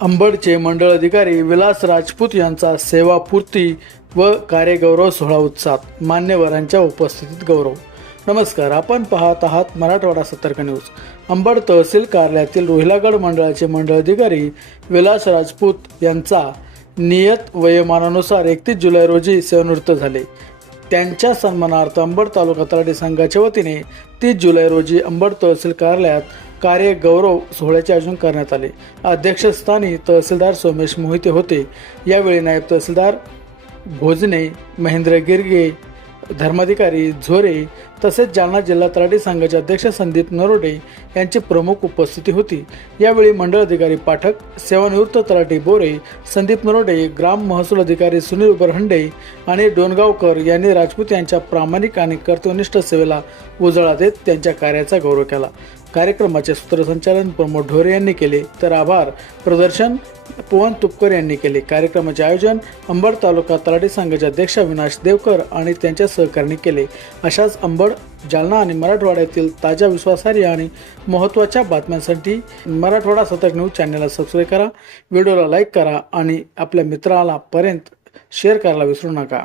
अंबडचे मंडळ अधिकारी विलास राजपूत यांचा सेवापूर्ती व कार्यगौरव सोहळा उत्साहात मान्यवरांच्या उपस्थितीत गौरव। नमस्कार, आपण पाहत आहात मराठवाडा सतर्क न्यूज। अंबड तहसील कार्यालयातील रोहिलागड मंडळाचे मंडळ अधिकारी विलास राजपूत यांचा नियत वयोमानानुसार 31 जुलै रोजी सेवानिवृत्त झाले। त्यांच्या सन्मानार्थ अंबड तालुका तलाठी संघाच्या वतीने 30 जुलै रोजी अंबड तहसील कार्यालयात कार्यगौरव सोहळ्याचे आयोजन करण्यात आले। अध्यक्षस्थानी तहसीलदार सोमेश मोहिते होते। यावेळी नायब तहसीलदार भोजने, महेंद्र गिरगे, धर्माधिकारी झोरे तसेच जालना जिल्हा तलाठी संघाचे अध्यक्ष संदीप नरोडे यांची प्रमुख उपस्थिती होती। यावेळी मंडळ अधिकारी पाठक, सेवानिवृत्त तलाठी बोरे, संदीप नरोडे, ग्राम महसूल अधिकारी सुनील बरहंडे आणि डोनगावकर यांनी राजपूत यांच्या प्रामाणिक आणि कर्तव्यनिष्ठ सेवेला उजाळा देत त्यांच्या कार्याचा गौरव केला। कार्यक्रमाचे सूत्रसंचालन प्रमोद ढोरे यांनी केले, तर आभार प्रदर्शन पवन तुपकर यांनी केले। कार्यक्रमाचे आयोजन अंबड तालुका तलाठी संघाचे अध्यक्ष अविनाश देवकर आणि त्यांच्या सहकार्यांनी केले। अशाच अंबड, जालना आणि मराठवाड्यातील ताज्या, विश्वासार्ह आणि महत्त्वाच्या बातम्यांसाठी मराठवाडा सतर्क न्यूज चॅनलला सबस्क्राईब करा, व्हिडिओला लाईक करा आणि आपल्या मित्राला पर्यंत शेअर करायला विसरू नका।